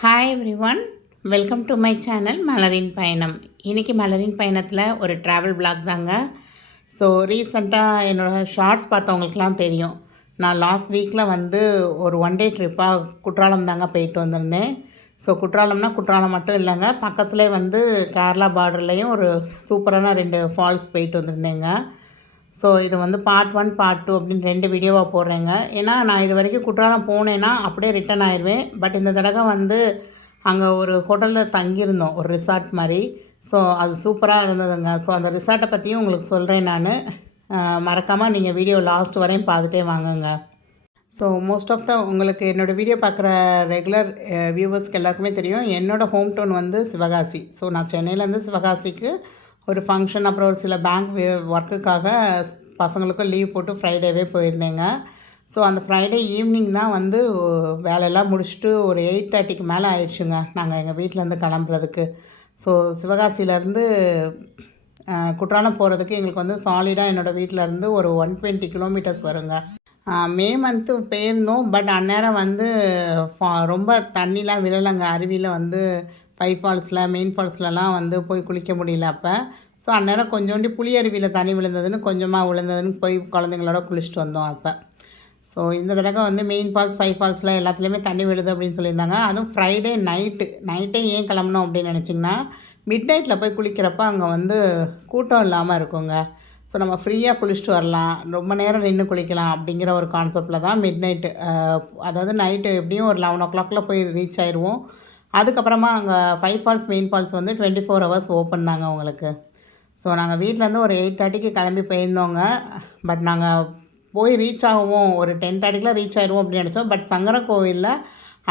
Hi everyone welcome to my channel மலரின் பயணம் இன்றைக்கி மலரின் பயணத்தில் ஒரு ட்ராவல் பிளாக் தாங்க. ஸோ ரீசண்டாக என்னோடய ஷார்ட்ஸ் பார்த்தவங்களுக்குலாம் தெரியும். நான் லாஸ்ட் வீக்கில் வந்து ஒரு ஒன் டே ட்ரிப்பாக குற்றாலம் தாங்க போயிட்டு வந்திருந்தேன். ஸோ குற்றாலம்னா குற்றாலம் மட்டும் இல்லைங்க. பக்கத்துலேயே வந்து கேரளா பார்டர்லேயும் ஒரு சூப்பரான ரெண்டு ஃபால்ஸ் போயிட்டு வந்திருந்தேங்க. ஸோ இது வந்து பார்ட் ஒன் பார்ட் டூ அப்படின்னு ரெண்டு வீடியோவாக போடுறேங்க. ஏன்னா நான் இது வரைக்கும் குற்றாலம் போனேன்னா அப்படியே ரிட்டர்ன் ஆயிடுவேன் பட் இந்த தடவை வந்து அங்கே ஒரு ஹோட்டலில் தங்கியிருந்தோம். ஒரு ரிசார்ட் மாதிரி. ஸோ அது சூப்பராக இருந்ததுங்க. ஸோ அந்த ரிசார்ட்டை பற்றியும் உங்களுக்கு சொல்கிறேன் நான். மறக்காமல் நீங்கள் வீடியோ லாஸ்ட் வரையும் பார்த்துட்டே வாங்குங்க. ஸோ மோஸ்ட் ஆஃப் த உங்களுக்கு என்னோடய வீடியோ பார்க்குற ரெகுலர் வியூவர்ஸ்க்கு எல்லாருக்குமே தெரியும். என்னோடய ஹோம் டவுன் வந்து சிவகாசி. ஸோ நான் சென்னையிலேருந்து சிவகாசிக்கு ஒரு ஃபங்க்ஷன் அப்புறம் ஒரு சில பேங்க் ஒர்க்குக்காக பசங்களுக்கும் லீவ் போட்டு ஃப்ரைடேவே போயிருந்தேங்க. ஸோ அந்த ஃப்ரைடே ஈவினிங் தான் வந்து வேலையெல்லாம் முடிச்சுட்டு ஒரு எயிட் தேர்ட்டிக்கு மேலே ஆயிடுச்சுங்க நாங்கள் எங்கள் வீட்டிலேருந்து கிளம்புறதுக்கு. ஸோ சிவகாசியிலேருந்து குற்றாலம் போகிறதுக்கு எங்களுக்கு வந்து சாலிடாக என்னோடய வீட்டிலேருந்து ஒரு ஒன் டுவெண்ட்டி கிலோமீட்டர்ஸ் வருங்க. மே மந்த்து போயிருந்தோம் பட் அந்நேரம் வந்து ஃபா- ரொம்ப தண்ணிலாம் விழலைங்க அருவியில் வந்து பை ஃபால்ஸில் மெயின் ஃபால்ஸ்லலாம் வந்து போய் குளிக்க முடியல அப்போ. ஸோ அந்நேரம் கொஞ்சோண்டி புளி அருவியில் தண்ணி விழுந்ததுன்னு கொஞ்சமாக விழுந்ததுன்னு போய் குழந்தைங்களோட குளிச்சுட்டு வந்தோம் அப்போ. ஸோ இந்த தடவை வந்து மெயின் ஃபால்ஸ் ஃபைவ் ஃபால்ஸில் எல்லாத்துலேயுமே தண்ணி விழுது அப்படின்னு சொல்லியிருந்தாங்க. அதுவும் ஃப்ரைடே நைட்டு நைட்டே ஏன் கிளம்பணும் அப்படின்னு நினச்சிங்கன்னா மிட் நைட்டில் போய் குளிக்கிறப்ப அங்கே வந்து கூட்டம் இல்லாமல் இருக்குங்க. ஸோ நம்ம ஃப்ரீயாக குளிச்சுட்டு வரலாம் ரொம்ப நேரம் நின்று குளிக்கலாம் அப்படிங்கிற ஒரு கான்செப்டில் தான் மிட் நைட்டு அதாவது நைட்டு எப்படியும் ஒரு லெவன் ஓ கிளாக்கில் போய் ரீச் ஆயிடுவோம் அதுக்கப்புறமா அங்கே ஃபைவ் ஃபால்ஸ் மெயின் ஃபால்ஸ் வந்து டுவெண்ட்டி ஃபோர் ஹவர்ஸ் ஓப்பன் தாங்க உங்களுக்கு. ஸோ நாங்கள் வீட்டிலேருந்து ஒரு எயிட் தேர்ட்டிக்கு கிளம்பி போயிருந்தோங்க. பட் நாங்கள் போய் ரீச் ஆகுவோம். ஒரு டென் தேர்ட்டிக்கெலாம் ரீச் ஆயிடுவோம் அப்படின்னு நினச்சோம். பட் சங்கர கோவிலில்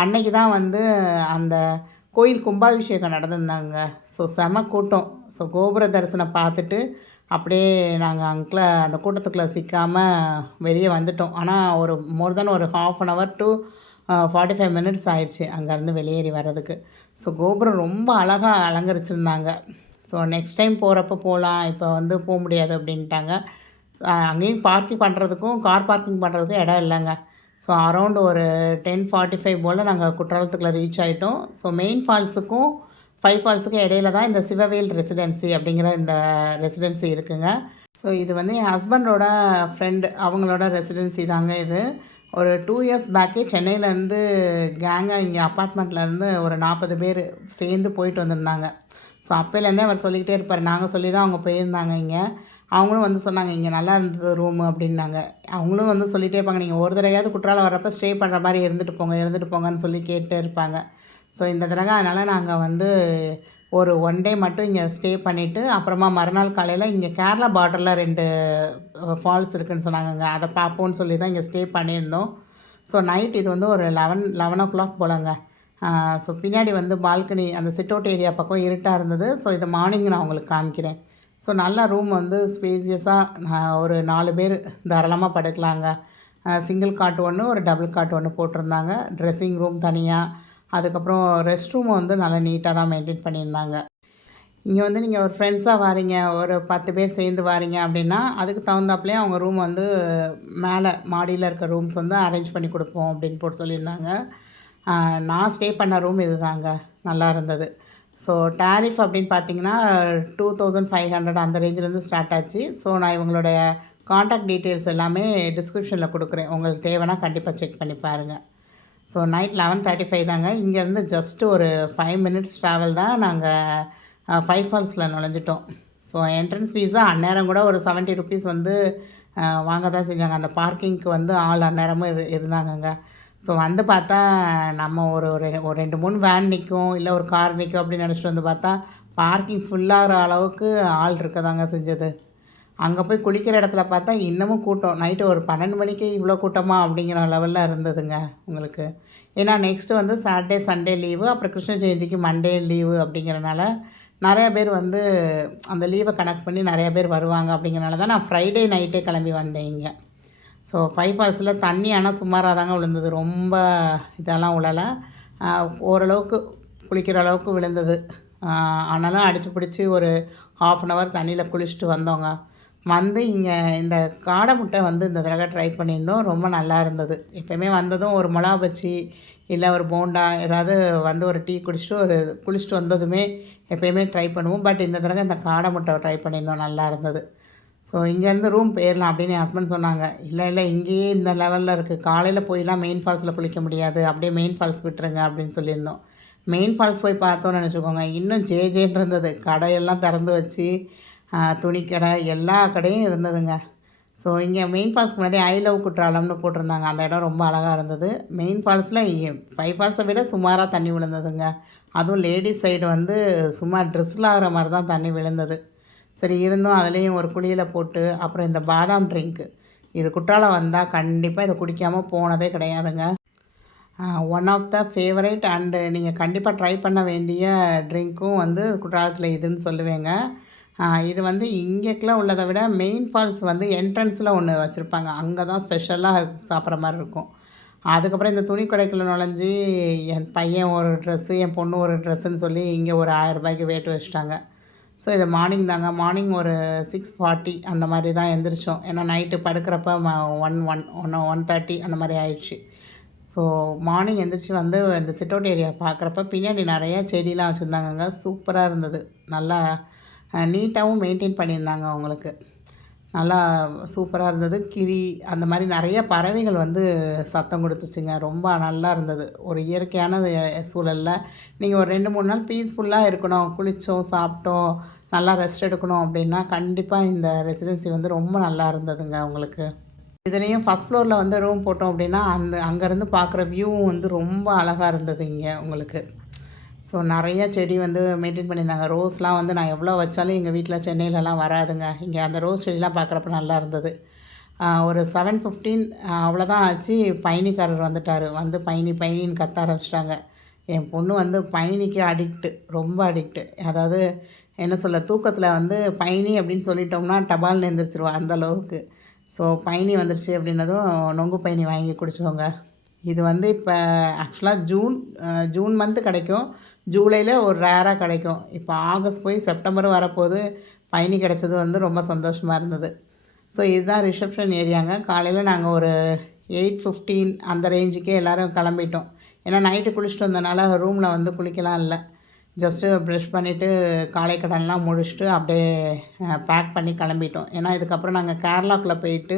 அன்னைக்கு தான் வந்து அந்த கோயில் கும்பாபிஷேகம் நடந்திருந்தாங்க. ஸோ செம கூட்டம். ஸோ கோபுர தரிசனம் பார்த்துட்டு அப்படியே நாங்கள் அங்கில் அந்த கூட்டத்துக்குள்ளே சிக்காமல் வெளியே வந்துட்டோம். ஆனால் ஒரு மோர் தென் ஒரு half an hour to forty five minutes ஆயிடுச்சு அங்கேருந்து வெளியேறி வர்றதுக்கு. ஸோ கோபுரம் ரொம்ப அழகாக அலங்கரிச்சிருந்தாங்க. ஸோ நெக்ஸ்ட் டைம் போகிறப்ப போகலாம் இப்போ வந்து போக முடியாது அப்படின்ட்டாங்க. அங்கேயும் பார்க்கிங் பண்ணுறதுக்கும் கார் பார்க்கிங் பண்ணுறதுக்கும் இடம் இல்லைங்க. ஸோ அரௌண்ட் ஒரு டென் ஃபார்ட்டி ஃபைவ் போல் நாங்கள் குற்றாலத்துக்குள்ள ரீச் ஆகிட்டோம் ஸோ மெயின் ஃபால்ஸுக்கும் ஃபைவ் ஃபால்ஸுக்கும் இடையில தான் இந்த சிவவேல் ரெசிடென்சி அப்படிங்கிற இந்த ரெசிடென்சி இருக்குங்க. ஸோ இது வந்து என் ஹஸ்பண்டோட ஃப்ரெண்டு அவங்களோட ரெசிடென்சி தாங்க இது. ஒரு டூ இயர்ஸ் பேக்கே சென்னையிலேருந்து கேங்காக இங்கே அப்பார்ட்மெண்ட்லேருந்து ஒரு நாற்பது பேர் சேர்ந்து போயிட்டு வந்திருந்தாங்க. ஸோ அப்போலேருந்தே அவர் சொல்லிக்கிட்டே இருப்பார். நாங்கள் சொல்லி தான் அவங்க போயிருந்தாங்க இங்கே. அவங்களும் வந்து சொன்னாங்க இங்கே நல்லா இருந்தது ரூமு அப்படின்னாங்க. அவங்களும் வந்து சொல்லிகிட்டே இருப்பாங்க நீங்கள் ஒரு தடவையாவது குற்றாலம் வர்றப்போ ஸ்டே பண்ணுற மாதிரி இருந்துட்டு போங்க இருந்துட்டு போங்கன்னு சொல்லி கேட்டே இருப்பாங்க. ஸோ இந்த தடவை அதனால் நாங்கள் வந்து ஒரு ஒன் டே மட்டும் இங்கே ஸ்டே பண்ணிவிட்டு அப்புறமா மறுநாள் காலையில் இங்கே கேரளா பார்டரில் ரெண்டு ஃபால்ஸ் இருக்குதுன்னு சொன்னாங்கங்க. அதை பார்ப்போம்னு சொல்லி தான் இங்கே ஸ்டே பண்ணியிருந்தோம். ஸோ நைட் இது வந்து ஒரு லெவன் லெவன் ஓ கிளாக் போலங்க ஸோ பின்னாடி வந்து பால்கனி அந்த சிட் அவுட் ஏரியா பக்கம் இருட்டாக இருந்தது. ஸோ இதை மார்னிங் நான் உங்களுக்கு காமிக்கிறேன். ஸோ நல்ல ரூம் வந்து ஸ்பேசியஸாக ஒரு நாலு பேர் தாராளமாக படுக்கலாங்க. சிங்கிள் காட் ஒன்று ஒரு டபுள் காட் ஒன்று போட்டிருந்தாங்க. ட்ரெஸ்ஸிங் ரூம் தனியாக அதுக்கப்புறம் ரெஸ்ட் ரூமும் வந்து நல்லா நீட்டாக தான் மெயின்டைன் பண்ணியிருந்தாங்க. இங்கே வந்து நீங்கள் ஒரு ஃப்ரெண்ட்ஸாக வாரீங்க ஒரு பத்து பேர் சேர்ந்து வாரீங்க அப்படின்னா அதுக்கு தகுந்தாப்புலேயே அவங்க ரூம் வந்து மேலே மாடியில் இருக்க ரூம்ஸ் வந்து அரேஞ்ச் பண்ணி கொடுப்போம் அப்படின்னு போட்டு சொல்லியிருந்தாங்க. நான் ஸ்டே பண்ண ரூம் இது தாங்க நல்லா இருந்தது. ஸோ டேரிஃப் அப்படின்னு பார்த்தீங்கன்னா டூ தௌசண்ட் ஃபைவ் ஹண்ட்ரட் அந்த ரேஞ்சிலேருந்து ஸ்டார்ட் ஆச்சு. ஸோ நான் இவங்களுடைய காண்டாக்ட் டீட்டெயில்ஸ் எல்லாமே டிஸ்கிரிப்ஷனில் கொடுக்குறேன். உங்களுக்கு தேவைன்னா கண்டிப்பாக செக் பண்ணி பாருங்கள் so night eleven thirty five தாங்க. இங்கேருந்து ஜஸ்ட் ஒரு ஃபைவ் மினிட்ஸ் ட்ராவல் தான் நாங்கள் ஃபைவ் ஃபால்ஸில் நுழைஞ்சிட்டோம். ஸோ என்ட்ரன்ஸ் ஃபீஸாக அந்நேரம் கூட ஒரு செவன்ட்டி ருபீஸ் வந்து வாங்க தான் செஞ்சாங்க. அந்த பார்க்கிங்க்கு வந்து ஆள் அந்நேரமும் இரு இருந்தாங்கங்க. ஸோ வந்து பார்த்தா நம்ம ஒரு ஒரு ஒரு ரெண்டு மூணு வேன் நிற்கும் இல்லை ஒரு கார் நிற்கும் அப்படின்னு நினச்சிட்டு வந்து பார்த்தா பார்க்கிங் ஃபுல்லாகிற அளவுக்கு ஆள் இருக்கதாங்க செஞ்சது. அங்கே போய் குளிக்கிற இடத்துல பார்த்தா இன்னமும் கூட்டம். நைட்டு ஒரு பன்னெண்டு மணிக்கு இவ்வளோ கூட்டமாக அப்படிங்கிற லெவலில் இருந்ததுங்க உங்களுக்கு. ஏன்னா நெக்ஸ்ட்டு வந்து சாட்டர்டே சண்டே லீவு அப்புறம் கிருஷ்ண ஜெயந்திக்கு மண்டே லீவு அப்படிங்கிறனால நிறையா பேர் வந்து அந்த லீவை கனெக்ட் பண்ணி நிறையா பேர் வருவாங்க அப்படிங்கிறனால தான் நான் ஃப்ரைடே நைட்டே கிளம்பி வந்தேன் இங்கே. ஸோ ஃபைவ் ஃபால்ஸில் தண்ணி ஆனால் சுமாராக தாங்க விழுந்தது. ரொம்ப இதெல்லாம் உழலை. ஓரளவுக்கு குளிக்கிற அளவுக்கு விழுந்தது. ஆனாலும் அடித்து பிடிச்சி ஒரு ஹாஃப் அன் ஹவர் தண்ணியில் குளிச்சுட்டு வந்தோங்க. வந்து இங்கே இந்த காடை முட்டை வந்து இந்த தடவை ட்ரை பண்ணியிருந்தோம். ரொம்ப நல்லா இருந்தது. எப்போயுமே வந்ததும் ஒரு மிளகா பச்சி இல்லை ஒரு போண்டா ஏதாவது வந்து ஒரு டீ குடிச்சிட்டு ஒரு குளிச்சுட்டு வந்ததுமே எப்பயுமே ட்ரை பண்ணுவோம். பட் இந்த தடவை இந்த காடை முட்டை ட்ரை பண்ணியிருந்தோம். நல்லா இருந்தது. ஸோ இங்கேருந்து ரூம் போயிடலாம் அப்படின்னு என் ஹஸ்பண்ட் சொன்னாங்க. இல்லை இல்லை இங்கேயே இந்த லெவலில் இருக்குது காலையில் போயெலாம் மெயின் ஃபால்ஸில் குளிக்க முடியாது. அப்படியே மெயின் ஃபால்ஸ் விட்டுருங்க அப்படின்னு சொல்லியிருந்தோம். மெயின் ஃபால்ஸ் போய் பார்த்தோன்னு நினச்சிக்கோங்க. இன்னும் ஜே ஜேன்னு இருந்தது. கடையெல்லாம் திறந்து வச்சு துணிக்கடை எல்லா கடையும் இருந்ததுங்க. ஸோ இங்கே மெயின் ஃபால்ஸ்க்கு முன்னாடி ஐ லவ் குற்றாலம்னு போட்டிருந்தாங்க. அந்த இடம் ரொம்ப அழகாக இருந்தது. மெயின் ஃபால்ஸில் ஃபைவ் ஃபால்ஸை விட சுமாராக தண்ணி விழுந்ததுங்க. அதுவும் லேடிஸ் சைடு வந்து சும்மா ட்ரெஸ்ஸில் ஆகிற மாதிரி தான் தண்ணி விழுந்தது. சரி இருந்தும் அதுலேயும் ஒரு குழியில் போட்டு அப்புறம் இந்த பாதாம் ட்ரிங்க்கு இது குற்றாலம் வந்தால் கண்டிப்பாக இதை குடிக்காமல் போனதே கிடையாதுங்க. One of the favourite and நீங்கள் கண்டிப்பாக ட்ரை பண்ண வேண்டிய ட்ரிங்க்கும் வந்து குற்றாலத்தில் இதுன்னு சொல்லுவேங்க. இது வந்து இங்கேக்கெலாம் உள்ளதை விட மெயின் ஃபால்ஸ் வந்து என்ட்ரன்ஸில் ஒன்று வச்சுருப்பாங்க. அங்கே தான் ஸ்பெஷலாக சாப்பிட்ற மாதிரி இருக்கும். அதுக்கப்புறம் இந்த துணி கடைக்குள்ள நுழைஞ்சி என் பையன் ஒரு ட்ரெஸ்ஸு என் பொண்ணு ஒரு ட்ரெஸ்ஸுன்னு சொல்லி இங்கே ஒரு ஆயரரூபாய்க்கு வேட்டு வச்சுட்டாங்க. ஸோ இது மார்னிங் தாங்க. மார்னிங் ஒரு சிக்ஸ் ஃபார்ட்டி அந்த மாதிரி தான் எந்திரிச்சோம். ஏன்னா night படுக்கிறப்ப one one one one thirty அந்த மாதிரி ஆயிடுச்சு. ஸோ மார்னிங் எந்திரிச்சு வந்து இந்த சிட்டவுட் ஏரியா பார்க்குறப்ப பின்னாடி நிறையா செடிலாம் வச்சுருந்தாங்கங்க. சூப்பராக இருந்தது. நல்லா நீட்டாகவும் மெயின்டைன் பண்ணியிருந்தாங்க அவங்களுக்கு. நல்லா சூப்பராக இருந்தது. கிளி அந்த மாதிரி நிறைய பறவைகள் வந்து சத்தம் கொடுத்துச்சுங்க. ரொம்ப நல்லா இருந்தது. ஒரு இயற்கையான சூழலில். நீங்கள் ஒரு ரெண்டு மூணு நாள் பீஸ்ஃபுல்லாக இருக்கணும். குளித்தோம் சாப்பிட்டோம் நல்லா ரெஸ்ட் எடுக்கணும் அப்படின்னா கண்டிப்பாக இந்த ரெசிடென்சி வந்து ரொம்ப நல்லா இருந்ததுங்க அவங்களுக்கு. இதுலேயும் ஃபஸ்ட் ஃப்ளோரில் வந்து ரூம் போட்டோம் அப்படின்னா அந்த அங்கேருந்து பார்க்குற வியூவும் வந்து ரொம்ப அழகாக இருந்தது இங்கே உங்களுக்கு. ஸோ நிறையா செடி வந்து மெயின்டைன் பண்ணியிருந்தாங்க. ரோஸ்லாம் வந்து நான் எவ்வளோ வச்சாலும் எங்கள் வீட்டில் சென்னையிலலாம் வராதுங்க. இங்கே அந்த ரோஸ் செடிலாம் பார்க்குறப்ப நல்லா இருந்தது. ஒரு செவன் ஃபிஃப்டீன் அவ்வளோதான் ஆச்சு. பயணிக்காரர் வந்துட்டார். வந்து பயணி பயணின்னு கத்த ஆரம்பிச்சிட்டாங்க. என் பொண்ணு வந்து பயணிக்கு அடிக்ட்டு ரொம்ப அடிக்ட்டு அதாவது என்ன சொல்ல தூக்கத்தில் வந்து பயணி அப்படின்னு சொல்லிட்டோம்னா டபால்னு எழுந்திரிச்சிருவா அந்த அளவுக்கு. ஸோ பயணி வந்துருச்சு அப்படின்னதும் நொங்கு பயணி வாங்கி குடிச்சோங்க இது வந்து இப்போ ஆக்சுவலாக ஜூன் ஜூன் மந்த்து கிடைக்கும். ஜூலையில் ஒரு ரேராக கிடைக்கும். இப்போ ஆகஸ்ட் போய் செப்டம்பர் வரப்போது பயணி கிடச்சது வந்து ரொம்ப சந்தோஷமாக இருந்தது. ஸோ இதுதான் ரிசப்ஷன் ஏரியாங்க காலையில் நாங்கள் ஒரு எயிட் ஃபிஃப்டீன் அந்த ரேஞ்சுக்கே எல்லோரும் கிளம்பிட்டோம். ஏன்னா நைட்டு குளிச்சுட்டு வந்தனால ரூமில் வந்து குளிக்கலாம் இல்லை. ஜஸ்ட்டு ப்ரெஷ் பண்ணிவிட்டு காலை கடன்லாம் முடிச்சுட்டு அப்படியே பேக் பண்ணி கிளம்பிட்டோம். ஏன்னா இதுக்கப்புறம் நாங்கள் கேரளாக்குள்ளே போயிட்டு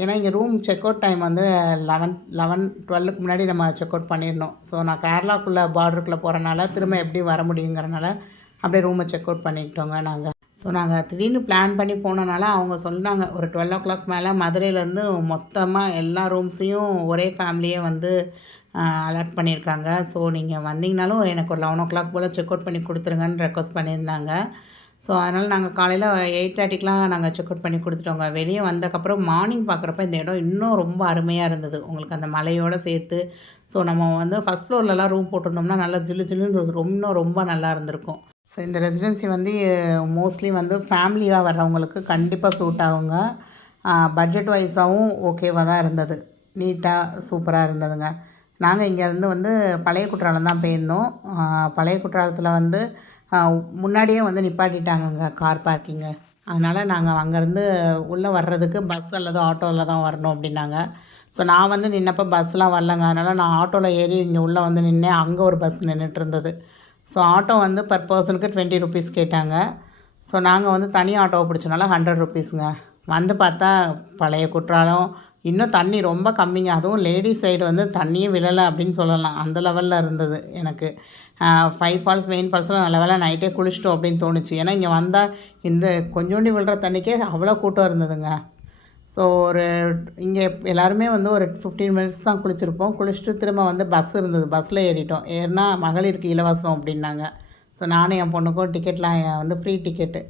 ஏன்னா இங்கே ரூம் செக் அவுட் டைம் வந்து லெவன் லெவன் டுவெல்லுக்கு முன்னாடி நம்ம செக் அவுட் பண்ணிடணும். ஸோ நான் கேரளாக்குள்ளே பார்டருக்குள்ளே போகிறனால திரும்ப எப்படி வர முடியுங்கிறனால அப்படியே ரூமை செக் அவுட் பண்ணிக்கிட்டோங்க நாங்கள் ஸோ நாங்கள் திடீர்னு பிளான் பண்ணி போனனால அவங்க சொன்னாங்க ஒரு டுவெல் ஓ கிளாக் மேலே மதுரையிலேருந்து மொத்தமாக எல்லா ரூம்ஸையும் ஒரே ஃபேமிலியே வந்து அலாட் பண்ணியிருக்காங்க. ஸோ நீங்கள் வந்தீங்கனாலும் எனக்கு ஒரு லெவன் ஓ கிளாக் போல் செக் அவுட் பண்ணி கொடுத்துருங்கன்னு ரெக்வஸ்ட் பண்ணியிருந்தாங்க. ஸோ அதனால் நாங்கள் காலையில் எயிட் தேர்ட்டிக்கெலாம் நாங்கள் செக் அவுட் பண்ணி கொடுத்துட்டோங்க வெளியே வந்தக்கப்புறம் மார்னிங் பார்க்குறப்ப இந்த இடம் இன்னும் ரொம்ப அருமையாக இருந்தது. உங்களுக்கு அந்த மலையோடு சேர்த்து ஸோ நம்ம வந்து ஃபஸ்ட் ஃப்ளோர்லலாம் ரூம் போட்டிருந்தோம்னா நல்லா ஜில்லு ஜில்லுன்னு ரொம்ப ரொம்ப நல்லா இருந்திருக்கும். ஸோ இந்த ரெசிடென்சி வந்து மோஸ்ட்லி வந்து ஃபேமிலியாக வர்றவங்களுக்கு கண்டிப்பாக சூட் ஆகுங்க. பட்ஜெட் வைஸாகவும் ஓகேவாக தான் இருந்தது. நீட்டாக சூப்பராக இருந்ததுங்க. நாங்கள் இங்கேருந்து வந்து பழைய குற்றாலம் தான் போயிருந்தோம் பழைய குற்றாலத்தில் வந்து முன்னாடியே வந்து நிப்பாட்டிட்டாங்கங்க கார் பார்க்கிங்கு. அதனால் நாங்கள் அங்கேருந்து உள்ளே வர்றதுக்கு பஸ் அல்லது ஆட்டோவில் தான் வரணும் அப்படின்னாங்க. ஸோ நான் வந்து நின்னப்போ பஸ்லாம் வரலங்க. அதனால் நான் ஆட்டோவில் ஏறி இங்கே உள்ளே வந்து நின்னேன். அங்கே ஒரு பஸ் நின்றுட்டு இருந்தது ஸோ ஆட்டோ வந்து பர் பர்சனுக்கு டுவெண்ட்டி ருபீஸ் கேட்டாங்க. ஸோ நாங்கள் வந்து தனி ஆட்டோவை பிடிச்சனால ஹண்ட்ரட் ருபீஸுங்க வந்து பார்த்தா பழைய குற்றாலம் இன்னும் தண்ணி ரொம்ப கம்மிங்க. அதுவும் லேடிஸ் சைடு வந்து தண்ணியே விழலை அப்படின்னு சொல்லலாம். அந்த லெவலில் இருந்தது எனக்கு. ஃபைவ் ஃபால்ஸ் மெயின் ஃபால்ஸ்லாம் நல்ல வேலை நைட்டே குளிச்சிட்டோம் அப்படின்னு தோணுச்சு. ஏன்னா இங்கே வந்தால் இந்த கொஞ்சோண்டி விழுற தண்ணிக்கே அவ்வளோ கூட்டம் இருந்ததுங்க. ஸோ ஒரு இங்கே எல்லாருமே வந்து ஒரு ஃபிஃப்டீன் மினிட்ஸ் தான் குளிச்சிருப்போம். குளிச்சுட்டு திரும்ப வந்து பஸ் இருந்தது. பஸ்ஸில் ஏறிட்டோம். ஏறினா மகளிருக்கு இலவசம் அப்படின்னாங்க. ஸோ நானும் என் பொண்ணுக்கும் டிக்கெட்லாம் வந்து ஃப்ரீ டிக்கெட்டு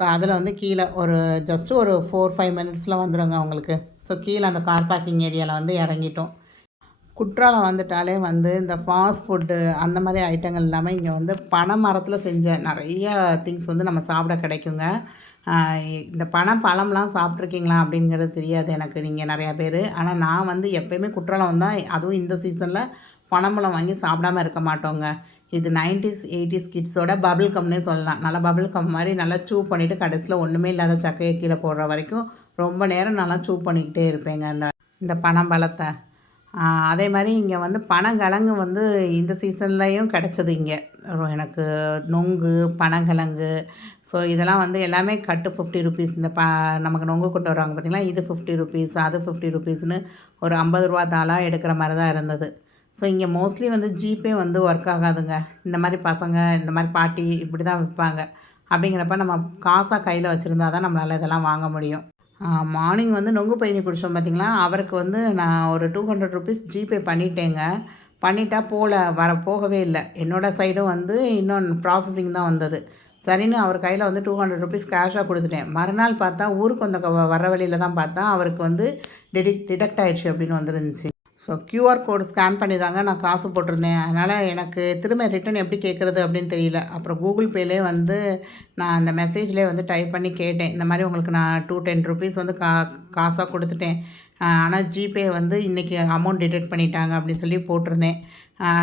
ஸோ அதில் வந்து கீழே ஒரு ஜஸ்ட்டு ஒரு ஃபோர் ஃபைவ் மினிட்ஸில் வந்துடுங்க அவங்களுக்கு. ஸோ கீழே அந்த கார் பார்க்கிங் ஏரியாவில் வந்து இறங்கிட்டோம். குற்றாலம் வந்துட்டாலே வந்து இந்த ஃபாஸ்ட் ஃபுட்டு அந்த மாதிரி ஐட்டங்கள் இல்லாமல் இங்கே வந்து பனை மரத்தில் செஞ்ச நிறைய திங்ஸ் வந்து நம்ம சாப்பிட கிடைக்குங்க. இந்த பனை பழம்லாம் சாப்பிட்ருக்கீங்களா அப்படிங்கிறது தெரியாது எனக்கு நீங்கள் நிறையா பேர். ஆனால் நான் வந்து எப்போயுமே குற்றாலம் வந்தால் அதுவும் இந்த சீசனில் பனம்பழம் வாங்கி சாப்பிடாமல் இருக்க மாட்டோங்க. இது நைன்டிஸ் எயிட்டிஸ் கிட்ஸோட பபிள் கம்னே சொல்லலாம். நல்லா பபிள் கம் மாதிரி நல்லா சூ பண்ணிவிட்டு கடைசியில் ஒன்றுமே இல்லாத சக்கையை கீழே போடுற வரைக்கும் ரொம்ப நேரம் நல்லா சூ பண்ணிக்கிட்டே இருப்பேங்க அந்த இந்த பனம்பழத்தை ஆஹ் அதே மாதிரி இங்கே வந்து பனங்கிழங்கு வந்து இந்த சீசன்லேயும் கிடச்சிது இங்கே. எனக்கு நொங்கு பனங்கிழங்கு ஸோ இதெல்லாம் வந்து எல்லாமே கட்டு ஃபிஃப்டி ருபீஸ் இந்த ப நமக்கு நொங்கு கொண்டு வருவாங்க பார்த்தீங்களா இது ஃபிஃப்டி ருபீஸ் அது ஃபிஃப்டி ருபீஸ்னு ஒரு ஐம்பது ரூபா தாளாக எடுக்கிற மாதிரி தான் இருந்தது. ஸோ இங்கே மோஸ்ட்லி வந்து ஜிபே வந்து ஒர்க் ஆகாதுங்க. இந்த மாதிரி பசங்க இந்த மாதிரி பாட்டி இப்படி தான் விற்பாங்க அப்படிங்கிறப்ப நம்ம காசாக கையில் வச்சுருந்தா தான் நம்மளால் இதெல்லாம் வாங்க முடியும். மார்னிங் வந்து நொங்கு பயணி குடித்தோம் பார்த்தீங்களா அவருக்கு வந்து நான் ஒரு டூ ஹண்ட்ரட் ருபீஸ் ஜிபே பண்ணிட்டேங்க. பண்ணிட்டா போகல வர போகவே இல்லை. என்னோடய சைடும் வந்து இன்னொன்று ப்ராசஸிங் தான் வந்தது. சரின்னு அவர் கையில் வந்து டூ ஹண்ட்ரட் ருபீஸ் கேஷாக கொடுத்துட்டேன். மறுநாள் பார்த்தா ஊருக்கு வந்த வர வழியில் தான் பார்த்தா அவருக்கு வந்து டிடெக்ட் டிடெக்ட் ஆகிடுச்சு அப்படின்னு வந்துருந்துச்சு. ஸோ கியூஆர் கோடு ஸ்கேன் பண்ணி தாங்க நான் காசு போட்டிருந்தேன். அதனால் எனக்கு திரும்ப ரிட்டன் எப்படி கேட்குறது அப்படின்னு தெரியல. அப்புறம் கூகுள் பேலே வந்து நான் அந்த மெசேஜ்லேயே வந்து டைப் பண்ணி கேட்டேன். இந்த மாதிரி உங்களுக்கு நான் டூ டென் ருபீஸ் வந்து கா காசாக கொடுத்துட்டேன். ஆனால் ஜிபே வந்து இன்றைக்கி அமௌண்ட் டிடெக்ட் பண்ணிட்டாங்க அப்படின்னு சொல்லி போட்டிருந்தேன்.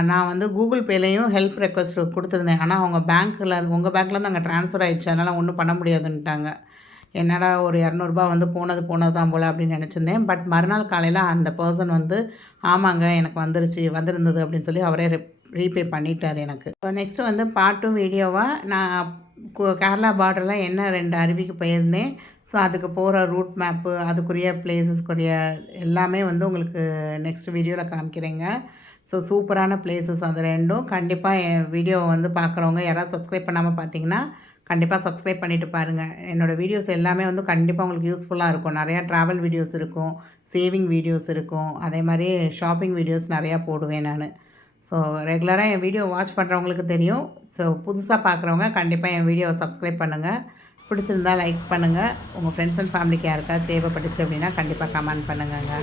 நான் வந்து கூகுள் பேலேயும் ஹெல்ப் ரெக்வஸ்ட் கொடுத்துருந்தேன். ஆனால் அவங்க பேங்க்கில் உங்கள் பேங்க்கில் இருந்து அங்கே ட்ரான்ஸ்ஃபர் ஆகிடுச்சு அதனால் ஒன்றும் பண்ண முடியாதுன்ட்டாங்க என்னடா ஒரு இரநூறுபா வந்து போனது போனது தான் போல் அப்படின்னு நினச்சிருந்தேன். பட் மறுநாள் காலையில் அந்த பர்சன் வந்து ஆமாங்க எனக்கு வந்துருச்சு வந்திருந்தது அப்படின்னு சொல்லி அவரே ரீபே பண்ணிட்டார் எனக்கு. ஸோ நெக்ஸ்ட்டு வந்து பாட்டும் வீடியோவாக நான் கேரளா பார்டரில் என்ன ரெண்டு அருவிக்கு போயிருந்தேன். ஸோ அதுக்கு போகிற ரூட் மேப்பு அதுக்குரிய பிளேசஸ்க்குரிய எல்லாமே வந்து உங்களுக்கு நெக்ஸ்ட் வீடியோவில் காமிக்கிறேங்க. ஸோ சூப்பரான பிளேசஸ் அது ரெண்டும். கண்டிப்பாக என் வீடியோவை வந்து பார்க்குறவங்க யாராவது சப்ஸ்கிரைப் பண்ணாமல் பார்த்தீங்கன்னா கண்டிப்பாக சப்ஸ்கிரைப் பண்ணிட்டு பாருங்கள் என்னோடய வீடியோஸ் எல்லாமே வந்து கண்டிப்பாக உங்களுக்கு யூஸ்ஃபுல்லாக இருக்கும். நிறையா ட்ராவல் வீடியோஸ் இருக்கும். சேவிங் வீடியோஸ் இருக்கும். அதே மாதிரி ஷாப்பிங் வீடியோஸ் நிறையா போடுவேன் நான். ஸோ ரெகுலராக என் வீடியோ வாட்ச் பண்ணுறவங்களுக்கு தெரியும். ஸோ புதுசாக பார்க்குறவங்க கண்டிப்பாக என் வீடியோவை சப்ஸ்கிரைப் பண்ணுங்கள் பிடிச்சிருந்தா லைக் பண்ணுங்கள் உங்கள் ஃப்ரெண்ட்ஸ் அண்ட் ஃபேமிலிக்கு யாருக்காவது தேவைப்பட்டுச்சு அப்படின்னா கண்டிப்பாக கமெண்ட் பண்ணுங்கங்க.